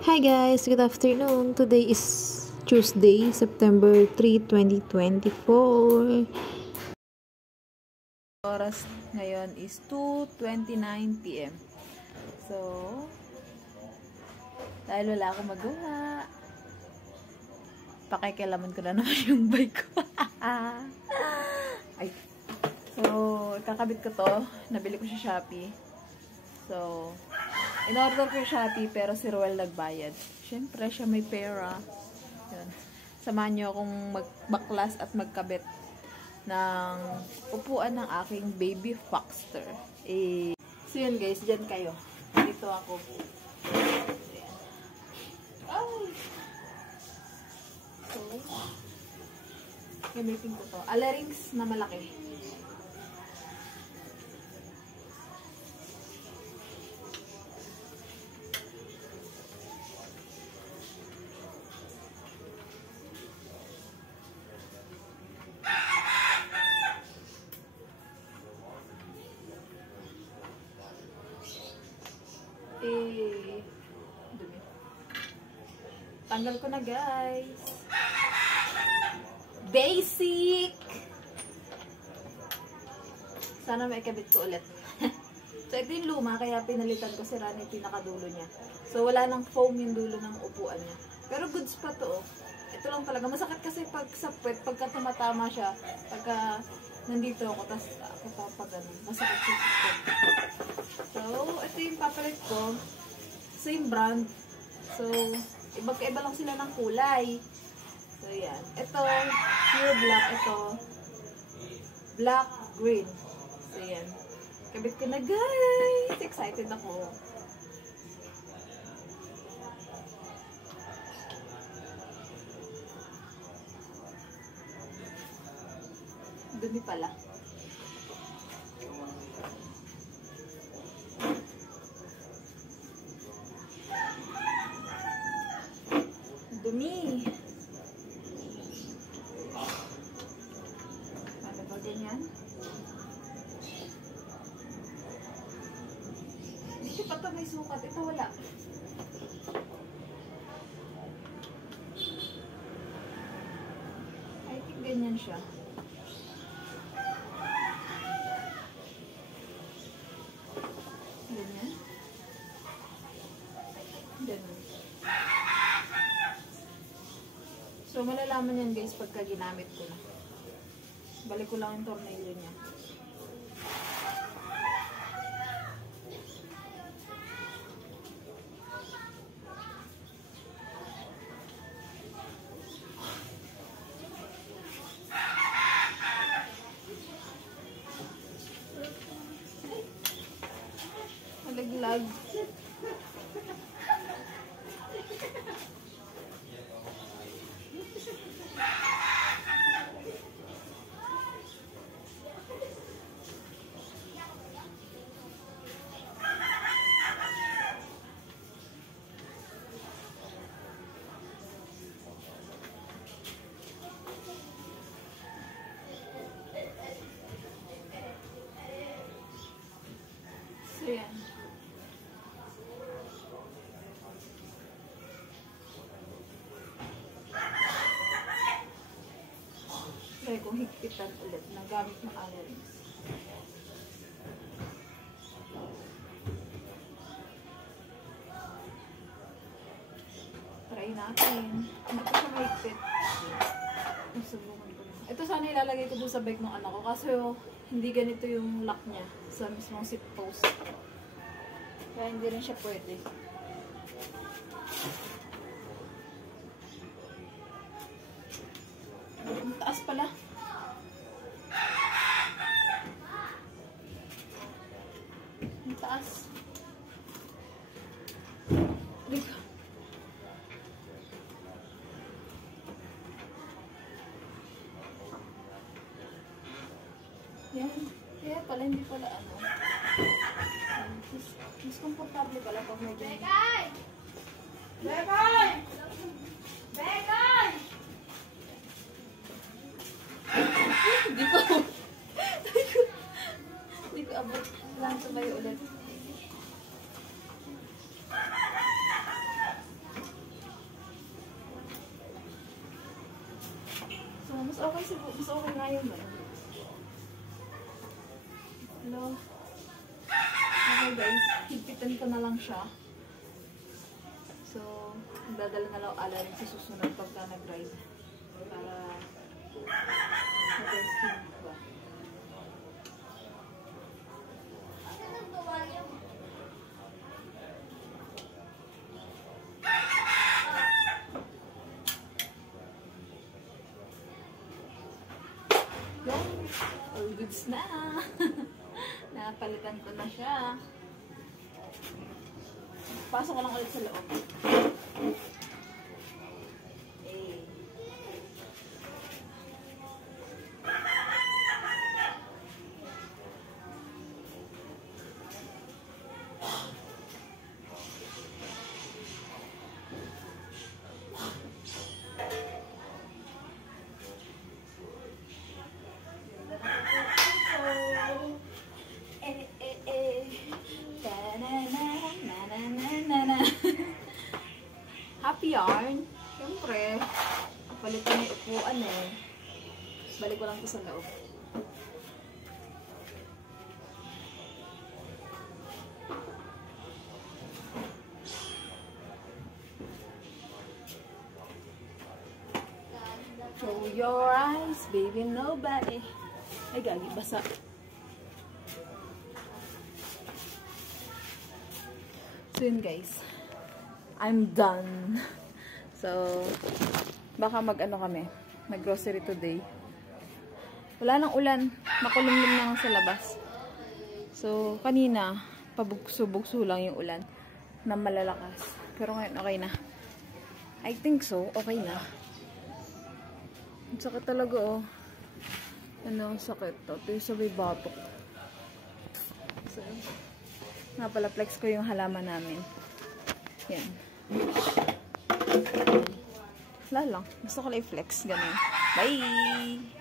Hi guys, good afternoon. Today is Tuesday, September 3, 2024. Oras ngayon is 2:29 PM. So, dahil wala akong magawa, pakikialaman ko na naman yung bike ko. Ay. So, kakabit ko to. Nabili ko sa Shopee. So, in-order ko yung Shopee pero si Ruel nagbayad. Siyempre, siya may pera. Yun. Samahan niyo akong magbaklas at magkabit ng upuan ng aking baby Foxter. So yun guys, dyan kayo. Dito ako. Ayan. Ay! So, gamitin ko to. Alarings na malaki. Dumi. Tanggal ko na guys. Basic! Sana maikabit ko ulit. So ito yung luma, kaya pinalitan ko, sira na yung pinakadulo niya. So wala nang foam yung dulo ng upuan niya. Pero goods pa to. Ito lang talaga. Masakit kasi pag sa puwet, pagka tumatama siya, pagka nandito ako, tapos pag ano, masakit siya sa puwet. So, ito yung papalit ko. Same brand. So, iba-iba lang sila ng kulay. So, yan. Ito, pure black. Ito, black, green. So, yan. Kabit ko na, guys! Excited ako. Dumi pala. Dumi. Ano ba ganyan? Dito pa ito may sukat. Ito wala. I think ganyan siya. Ganyan. Ganun. So, malalaman yan guys pagka ginamit ko na. Balik ko lang yung tornilyo niya. Malaglag. So, yan. Try kong higpitan ulit na gamit ng alarms. Try natin. Hindi ko siya mahigpit. Subukan ko na. Ito sana ilalagay ko doon sa bike ng anak ko. Kasi hindi ganito yung lock niya sa mismong seat post. Kaya hindi rin siya pwede. Ang taas pala. Ang taas. Dito. Yan. Kaya pala hindi pala ano. Mas komportable pala pag medyo. Bekay! Bekay! Bekay! Hindi ko. Hindi ko abot. Lang sabay ulit. Mas okay siguro. Mas okay nga yun eh. Hello? Okay guys, higpitan ko na lang siya. So, dadala na lang alam sa susunod pagka nag-ride. Para sa-testing ba. All goods na. Napalitan ko na siya. Pasok ko lang ulit sa loob. Eh. Happy yarn. Siyempre, palitan yung upuan eh. Balik ko lang ito sa loob. Show your eyes, baby, nobody. Ay, gagi, basa. So yun guys, I'm done. So, baka mag-ano kami, mag-grocery today. Wala nang ulan, makulumlim na sa labas. So, kanina, pabugso-bugso lang yung ulan na malalakas. Pero ngayon, okay na. I think so, okay na. Ang sakit talaga oh. Ano, sakit to. Ito yung sabay batok. So, nga pala, flex ko yung halaman namin. Yan. Wala lang. Gusto ko lang i-flex. Ganun. Bye!